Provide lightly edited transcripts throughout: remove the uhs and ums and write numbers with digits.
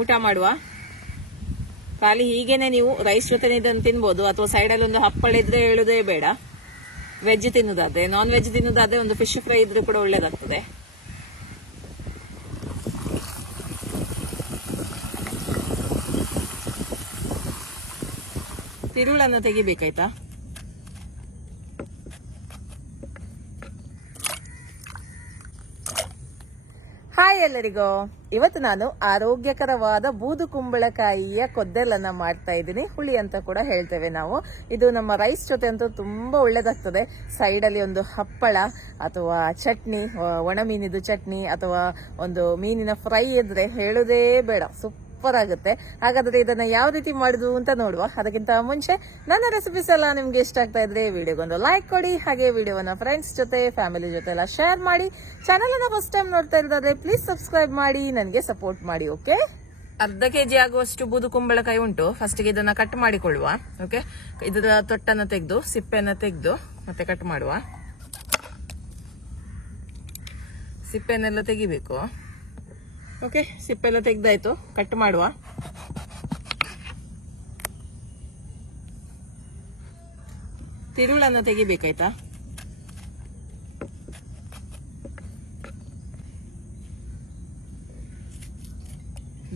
ಊಟ ಮಾಡುವ. ಖಾಲಿ ಹೀಗೇನೆ ನೀವು ರೈಸ್ ಜೊತೆ ಇದನ್ನು ತಿನ್ಬೋದು, ಅಥವಾ ಸೈಡಲ್ಲಿ ಒಂದು ಹಪ್ಪಳ ಇದ್ರೆ ಹೇಳುದೇ ಬೇಡ. ವೆಜ್ ತಿನ್ನುದಾದ್ರೆ, ನಾನ್ ವೆಜ್ ತಿನ್ನುದಾದ್ರೆ ಒಂದು ಫಿಶ್ ಫ್ರೈ ಇದ್ರೂ ಕೂಡ ಒಳ್ಳೇದಾಗ್ತದೆ. ತಿರುಳನ್ನು ತೆಗಿಬೇಕಾಯ್ತಾ. ಹಾಯ್ ಎಲ್ಲರಿಗೂ, ಇವತ್ತು ನಾನು ಆರೋಗ್ಯಕರವಾದ ಬೂದು ಕುಂಬಳಕಾಯಿಯ ಕೊದ್ದಲನ್ನ ಮಾಡ್ತಾ ಇದ್ದೀನಿ. ಹುಳಿ ಅಂತ ಕೂಡ ಹೇಳ್ತೇವೆ ನಾವು. ಇದು ನಮ್ಮ ರೈಸ್ ಜೊತೆ ಅಂತೂ ತುಂಬಾ ಒಳ್ಳೇದಾಗ್ತದೆ. ಸೈಡ್ ಅಲ್ಲಿ ಒಂದು ಹಪ್ಪಳ ಅಥವಾ ಚಟ್ನಿ, ಒಣ ಮೀನಿದು ಚಟ್ನಿ ಅಥವಾ ಒಂದು ಮೀನಿನ ಫ್ರೈ ಇದ್ರೆ ಹೇಳುದೇ ಬೇಡ, ಸೂಪರ್ ಆಗುತ್ತೆ. ಹಾಗಾದ್ರೆ ಇದನ್ನ ಯಾವ ರೀತಿ ಮಾಡುದು ಅಂತ ನೋಡುವ. ಅದಕ್ಕಿಂತ ಮುಂಚೆ ನನ್ನ ರೆಸಿಪೀಸ್ ಎಲ್ಲ ನಿಮ್ಗೆ ಇಷ್ಟ ಆಗ್ತಾ ಇದ್ರೆ ವಿಡಿಯೋಗೊಂದು ಲೈಕ್ ಕೊಡಿ, ಹಾಗೆ ವಿಡಿಯೋನ ಫ್ರೆಂಡ್ಸ್ ಜೊತೆ ಫ್ಯಾಮಿಲಿ ಜೊತೆ ಎಲ್ಲ ಶೇರ್ ಮಾಡಿ. ಚಾನಲ್ ಅನ್ನ ಫಸ್ಟ್ ಟೈಮ್ ನೋಡ್ತಾ ಇರೋದಾದ್ರೆ ಪ್ಲೀಸ್ ಸಬ್ಸ್ಕ್ರೈಬ್ ಮಾಡಿ, ನನಗೆ ಸಪೋರ್ಟ್ ಮಾಡಿ. ಓಕೆ, ಅರ್ಧ ಕೆಜಿ ಆಗುವಷ್ಟು ಬೂದು ಕುಂಬಳಕಾಯಿ ಉಂಟು. ಫಸ್ಟ್ ಗೆ ಇದನ್ನ ಕಟ್ ಮಾಡಿಕೊಳ್ಳುವ. ಓಕೆ, ಇದರ ತೊಟ್ಟನ್ನು ತೆಗೆದು ಸಿಪ್ಪೆನ ತೆಗೆದು ಮತ್ತೆ ಕಟ್ ಮಾಡುವ. ಸಿಪ್ಪೆನೆಲ್ಲ ತೆಗಿಬೇಕು. ಓಕೆ, ಸಿಪ್ಪೆಲ್ಲ ತೆಗ್ದಾಯ್ತು, ಕಟ್ ಮಾಡುವ. ತಿರುಳನ್ನು ತೆಗಿಬೇಕಾಯ್ತಾ.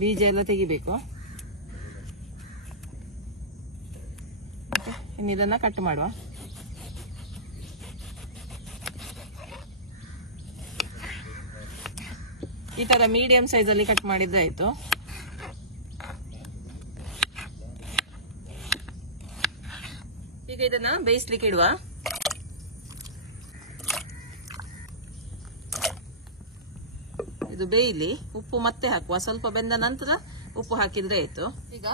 ಬೀಜ ಎಲ್ಲ ತೆಗಿಬೇಕು. ಇನ್ನು ಇದನ್ನ ಕಟ್ ಮಾಡುವ. ಈ ತರ ಮೀಡಿಯಂ ಸೈಜ್ ಅಲ್ಲಿ ಕಟ್ ಮಾಡಿದ್ರೆ ಆಯ್ತು. ಈಗ ಇದನ್ನ ಬೇಯಿಸ್ಲಿಕ್ಕೆ ಇಡುವ. ಇದು ಬೇಯಲಿ, ಉಪ್ಪು ಮತ್ತೆ ಹಾಕುವ. ಸ್ವಲ್ಪ ಬೆಂದ ನಂತರ ಉಪ್ಪು ಹಾಕಿದ್ರೆ ಆಯ್ತು. ಈಗ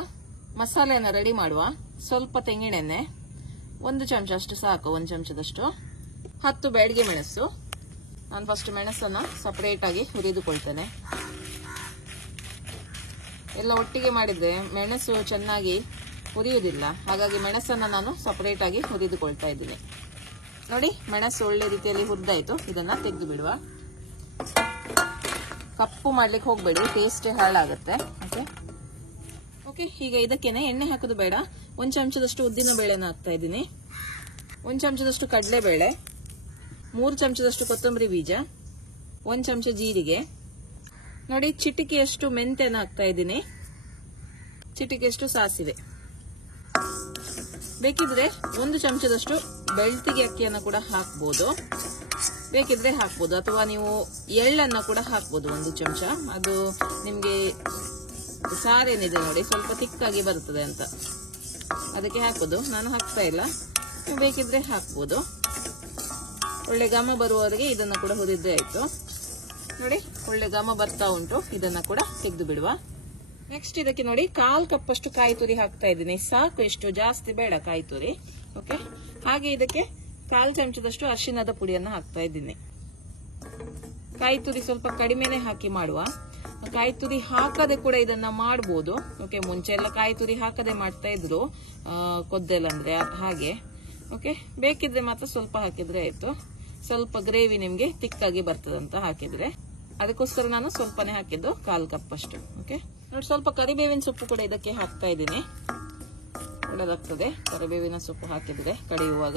ಮಸಾಲೆಯನ್ನ ರೆಡಿ ಮಾಡುವ. ಸ್ವಲ್ಪ ತೆಂಗಿನೆಣ್ಣೆ, 1 ಚಮಚ ಅಷ್ಟು ಸಾಕು, 1 ಚಮಚದಷ್ಟು. 10 ಬ್ಯಾಡಗಿ ಮೆಣಸು. ನಾನು ಫಸ್ಟ್ ಮೆಣಸನ್ನ ಸಪರೇಟ್ ಆಗಿ ಹುರಿದುಕೊಳ್ತೇನೆ. ಎಲ್ಲ ಒಟ್ಟಿಗೆ ಮಾಡಿದ್ರೆ ಮೆಣಸು ಚೆನ್ನಾಗಿ ಹುರಿಯುವುದಿಲ್ಲ, ಹಾಗಾಗಿ ಮೆಣಸನ್ನ ನಾನು ಸಪರೇಟ್ ಆಗಿ ಹುರಿದುಕೊಳ್ತಾ ಇದ್ದೀನಿ. ನೋಡಿ, ಮೆಣಸು ಒಳ್ಳೆ ರೀತಿಯಲ್ಲಿ ಹುರಿದಾಯ್ತು. ಇದನ್ನ ತೆಗೆದು ಬಿಡುವ. ಕಪ್ಪು ಮಾಡ್ಲಿಕ್ಕೆ ಹೋಗ್ಬೇಡಿ, ಟೇಸ್ಟ್ ಹಾಳಾಗುತ್ತೆ. ಓಕೆ, ಈಗ ಇದಕ್ಕೇನೆ ಎಣ್ಣೆ ಹಾಕೋದು ಬೇಡ. 1 ಚಮಚದಷ್ಟು ಉದ್ದಿನ ಬೇಳೆನ ಹಾಕ್ತಾ ಇದ್ದೀನಿ, 1 ಚಮಚದಷ್ಟು ಕಡಲೆಬೇಳೆ, 3 ಚಮಚದಷ್ಟು ಕೊತ್ತಂಬರಿ ಬೀಜ, 1 ಚಮಚ ಜೀರಿಗೆ. ನೋಡಿ, ಚಿಟಿಕೆಯಷ್ಟು ಮೆಂತ್ಯನ ಹಾಕ್ತಾ ಇದ್ದೀನಿ, ಚಿಟಿಕೆಯಷ್ಟು ಸಾಸಿವೆ. ಬೇಕಿದ್ರೆ 1 ಚಮಚದಷ್ಟು ಬೆಳ್ತಿಗೆ ಅಕ್ಕಿಯನ್ನ ಕೂಡ ಹಾಕ್ಬೋದು, ಬೇಕಿದ್ರೆ ಹಾಕ್ಬೋದು. ಅಥವಾ ನೀವು ಎಳ್ಳನ್ನ ಕೂಡ ಹಾಕ್ಬೋದು 1 ಚಮಚ. ಅದು ನಿಮ್ಗೆ ಸಾರೇನಿದೆ ನೋಡಿ, ಸ್ವಲ್ಪ ತಿಕ್ಕಾಗಿ ಬರ್ತದೆ ಅಂತ ಅದಕ್ಕೆ ಹಾಕೋದು. ನಾನು ಹಾಕ್ತಾ ಇಲ್ಲ, ನೀವು ಬೇಕಿದ್ರೆ ಹಾಕ್ಬೋದು. ಒಳ್ಳೆ ಘಮ ಬರುವವರೆಗೆ ಇದನ್ನ ಕೂಡ ಹುರಿದ್ರೆ ಆಯ್ತು. ನೋಡಿ, ಒಳ್ಳೆ ಘಮ ಬರ್ತಾ ಉಂಟು. ಇದನ್ನ ಕೂಡ ತೆಗೆದು ಬಿಡುವ. ನೆಕ್ಸ್ಟ್ ಇದಕ್ಕೆ ನೋಡಿ 1/4 ಕಪ್ ಅಷ್ಟು ಕಾಯಿ ತುರಿ ಹಾಕ್ತಾ ಇದ್ದೀನಿ. ಸಾಕು, ಎಷ್ಟು ಜಾಸ್ತಿ ಬೇಡ ಕಾಯಿ ತುರಿ. ಓಕೆ, ಹಾಗೆ ಇದಕ್ಕೆ 1/4 ಚಮಚದಷ್ಟು ಅರಿಶಿಣದ ಪುಡಿಯನ್ನ ಹಾಕ್ತಾ ಇದ್ದೀನಿ. ಕಾಯಿ ತುರಿ ಸ್ವಲ್ಪ ಕಡಿಮೆನೆ ಹಾಕಿ ಮಾಡುವ. ಕಾಯಿ ತುರಿ ಹಾಕದೆ ಕೂಡ ಇದನ್ನ ಮಾಡಬಹುದು. ಓಕೆ, ಮುಂಚೆ ಎಲ್ಲ ಕಾಯಿ ತುರಿ ಹಾಕದೆ ಮಾಡ್ತಾ ಇದ್ರು ಕೊದ್ದೆಲ್ಲ ಅಂದ್ರೆ ಹಾಗೆ. ಓಕೆ, ಬೇಕಿದ್ರೆ ಮಾತ್ರ ಸ್ವಲ್ಪ ಹಾಕಿದ್ರೆ ಆಯ್ತು. ಸ್ವಲ್ಪ ಗ್ರೇವಿ ನಿಮ್ಗೆ ತಿಕ್ಕಾಗಿ ಬರ್ತದಂತ ಹಾಕಿದ್ರೆ, ಅದಕ್ಕೋಸ್ಕರ ನಾನು ಸ್ವಲ್ಪನೇ ಹಾಕಿದ್ದು, 1/4 ಕಪ್ ಅಷ್ಟು. ಓಕೆ, ನೋಡಿ, ಸ್ವಲ್ಪ ಕರಿಬೇವಿನ ಸೊಪ್ಪು ಕೂಡ ಇದಕ್ಕೆ ಹಾಕ್ತಾ ಇದ್ದೀನಿ. ಒಳ್ಳೆದಾಗ್ತದೆ ಕರಿಬೇವಿನ ಸೊಪ್ಪು ಹಾಕಿದ್ರೆ ಕಡಿಯುವಾಗ.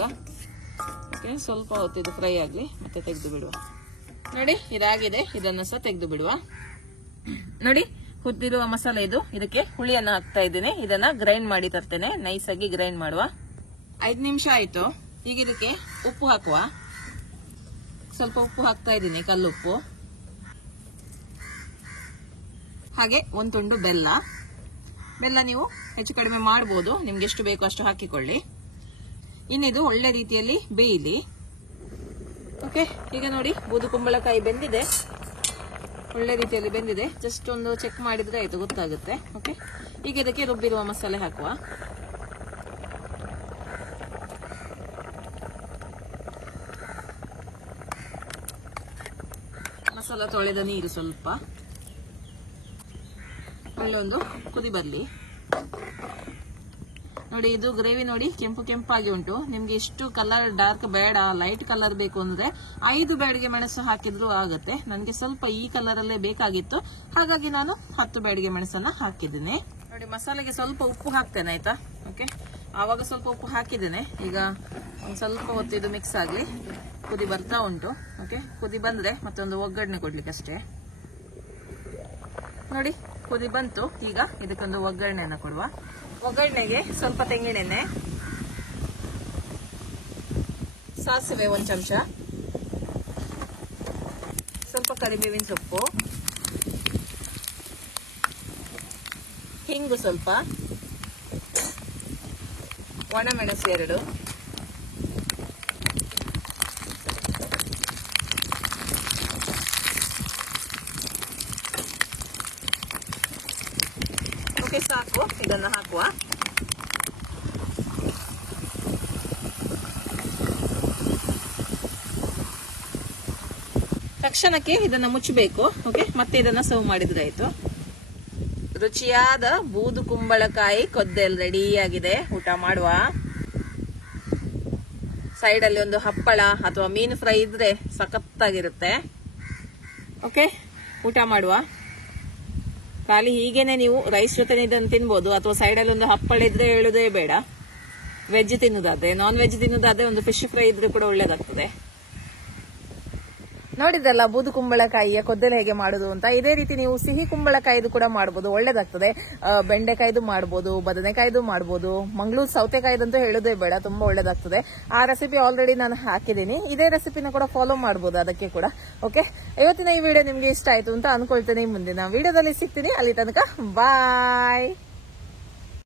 ಓಕೆ, ಸ್ವಲ್ಪ ಹೊತ್ತಿದ್ದು ಫ್ರೈ ಆಗ್ಲಿ, ಮತ್ತೆ ತೆಗೆದು ಬಿಡುವ. ನೋಡಿ, ಇದಾಗಿದೆ. ಇದನ್ನ ಸಹ ತೆಗೆದು ಬಿಡುವ. ನೋಡಿ, ಹುರಿದಿರುವ ಮಸಾಲೆ ಇದು. ಇದಕ್ಕೆ ಹುಳಿಯನ್ನ ಹಾಕ್ತಾ ಇದ್ದೀನಿ. ಇದನ್ನ ಗ್ರೈಂಡ್ ಮಾಡಿ ತರ್ತೇನೆ, ನೈಸ್ ಆಗಿ ಗ್ರೈಂಡ್ ಮಾಡುವ. 5 ನಿಮಿಷ ಆಯ್ತು. ಈಗ ಇದಕ್ಕೆ ಉಪ್ಪು ಹಾಕುವ. ಸ್ವಲ್ಪ ಉಪ್ಪು ಹಾಕ್ತಾ ಇದ್ದೀನಿ, ಕಲ್ಲುಪ್ಪು. ಹಾಗೆ 1 ತುಂಡು ಬೆಲ್ಲ. ಬೆಲ್ಲ ನೀವು ಹೆಚ್ಚು ಕಡಿಮೆ ಮಾಡಬಹುದು, ನಿಮ್ಗೆ ಎಷ್ಟು ಬೇಕು ಅಷ್ಟು ಹಾಕಿಕೊಳ್ಳಿ. ಇನ್ನಿದು ಒಳ್ಳೆ ರೀತಿಯಲ್ಲಿ ಬೇಯಲಿ. ಓಕೆ, ಈಗ ನೋಡಿ, ಬೂದು ಕುಂಬಳಕಾಯಿ ಬೆಂದಿದೆ, ಒಳ್ಳೆ ರೀತಿಯಲ್ಲಿ ಬೆಂದಿದೆ. ಜಸ್ಟ್ ಒಂದು ಚೆಕ್ ಮಾಡಿದ್ರೆ ಆಯ್ತು, ಗೊತ್ತಾಗುತ್ತೆ. ಓಕೆ, ಈಗ ಇದಕ್ಕೆ ರುಬ್ಬಿರುವ ಮಸಾಲೆ ಹಾಕುವ. ಮಸಾಲ ತೊಳೆದ ನೀರು ಸ್ವಲ್ಪ, ಒಳ್ಳೆ ಒಂದು ಕುದಿ ಬರ್ಲಿ. ನೋಡಿ ಇದು ಗ್ರೇವಿ ನೋಡಿ ಕೆಂಪು ಕೆಂಪಾಗಿ ಉಂಟು. ನಿಮ್ಗೆ ಇಷ್ಟು ಕಲರ್ ಡಾರ್ಕ್ ಬೇಡ, ಲೈಟ್ ಕಲರ್ ಬೇಕು ಅಂದ್ರೆ 5 ಬ್ಯಾಡಿಗೆ ಮೆಣಸು ಹಾಕಿದ್ರು ಆಗುತ್ತೆ. ನನಗೆ ಸ್ವಲ್ಪ ಈ ಕಲರ್ ಅಲ್ಲೇ ಬೇಕಾಗಿತ್ತು, ಹಾಗಾಗಿ ನಾನು 10 ಬ್ಯಾಡಿಗೆ ಮೆಣಸನ್ನ ಹಾಕಿದ್ದೀನಿ. ನೋಡಿ ಮಸಾಲೆಗೆ ಸ್ವಲ್ಪ ಉಪ್ಪು ಹಾಕ್ತೇನೆ ಆಯ್ತಾ. ಓಕೆ, ಆವಾಗ ಸ್ವಲ್ಪ ಉಪ್ಪು ಹಾಕಿದ್ದೇನೆ. ಈಗ ಒಂದು ಸ್ವಲ್ಪ ಹೊತ್ತು ಇದು ಮಿಕ್ಸ್ ಆಗ್ಲಿ. ಕುದಿ ಬರ್ತಾ ಉಂಟು. ಓಕೆ, ಕುದಿ ಬಂದ್ರೆ ಮತ್ತೊಂದು ಒಗ್ಗರಣೆ ಕೊಡ್ಲಿಕ್ಕೆ ಅಷ್ಟೇ. ನೋಡಿ ಕುದಿ ಬಂತು. ಈಗ ಇದಕ್ಕೊಂದು ಒಗ್ಗರಣೆಯನ್ನ ಕೊಡುವ. ಒಗ್ಗರಣೆಗೆ ಸ್ವಲ್ಪ ತೆಂಗಿನೆಣ್ಣೆ, ಸಾಸಿವೆ 1 ಚಮಚ, ಸ್ವಲ್ಪ ಕರಿಬೇವಿನ ಸೊಪ್ಪು, ಹಿಂಗು ಸ್ವಲ್ಪ, ಒಣಮೆಣಸು 2, ಓಕೆ ಸಾಕು. ಇದನ್ನ ಹಾಕುವ. ತಕ್ಷಣಕ್ಕೆ ಇದನ್ನ ಮುಚ್ಚಬೇಕು. ಓಕೆ, ಮತ್ತೆ ಇದನ್ನ ಸರ್ವ್ ಮಾಡಿದ್ರೆ ಆಯ್ತು. ರುಚಿಯಾದ ಬೂದು ಕುಂಬಳಕಾಯಿ ಕೊದ್ದೆಲ್ ರೆಡಿ ಆಗಿದೆ. ಊಟ ಮಾಡುವ. ಸೈಡ್ ಅಲ್ಲಿ ಒಂದು ಹಪ್ಪಳ ಅಥವಾ ಮೀನು ಫ್ರೈ ಇದ್ರೆ ಸಖತ್ತಾಗಿರುತ್ತೆ. ಓಕೆ, ಊಟ ಮಾಡುವ. ಖಾಲಿ ಹೀಗೇನೆ ನೀವು ರೈಸ್ ಜೊತೆ ಇದನ್ನು ತಿನ್ಬೋದು, ಅಥವಾ ಸೈಡ್ ಅಲ್ಲಿ ಒಂದು ಹಪ್ಪಳ ಇದ್ರೆ ಹೇಳುದೇ ಬೇಡ. ವೆಜ್ ತಿನ್ನುದಾದ್ರೆ, ನಾನ್ ವೆಜ್ ತಿನ್ನುದಾದ್ರೆ ಒಂದು ಫಿಶ್ ಫ್ರೈ ಇದ್ರೆ ಕೂಡ ಒಳ್ಳೇದಾಗ್ತದೆ. ನೋಡಿದ್ರಲ್ಲ ಬೂದು ಕುಂಬಳಕಾಯಿಯ ಕೊದ್ದೆಲೆ ಹೇಗೆ ಮಾಡುದು ಅಂತ. ಇದೇ ರೀತಿ ನೀವು ಸಿಹಿ ಕುಂಬಳಕಾಯಿದು ಕೂಡ ಮಾಡಬಹುದು, ಒಳ್ಳೇದಾಗ್ತದೆ. ಬೆಂಡೆಕಾಯ್ದು ಮಾಡಬಹುದು, ಬದನೆಕಾಯ್ದು ಮಾಡಬಹುದು, ಮಂಗಳೂರು ಸೌತೆಕಾಯ್ದಂತೂ ಹೇಳೋದೇ ಬೇಡ, ತುಂಬಾ ಒಳ್ಳೇದಾಗ್ತದೆ. ಆ ರೆಸಿಪಿ ಆಲ್ರೆಡಿ ನಾನು ಹಾಕಿದ್ದೀನಿ. ಇದೇ ರೆಸಿಪಿನ ಕೂಡ ಫಾಲೋ ಮಾಡಬಹುದು ಅದಕ್ಕೆ ಕೂಡ. ಓಕೆ, ಇವತ್ತಿನ ಈ ವಿಡಿಯೋ ನಿಮ್ಗೆ ಇಷ್ಟ ಆಯ್ತು ಅಂತ ಅನ್ಕೊಳ್ತೇನೆ. ಮುಂದಿನ ವಿಡಿಯೋದಲ್ಲಿ ಸಿಗ್ತೀನಿ. ಅಲ್ಲಿ ತನಕ ಬಾಯ್.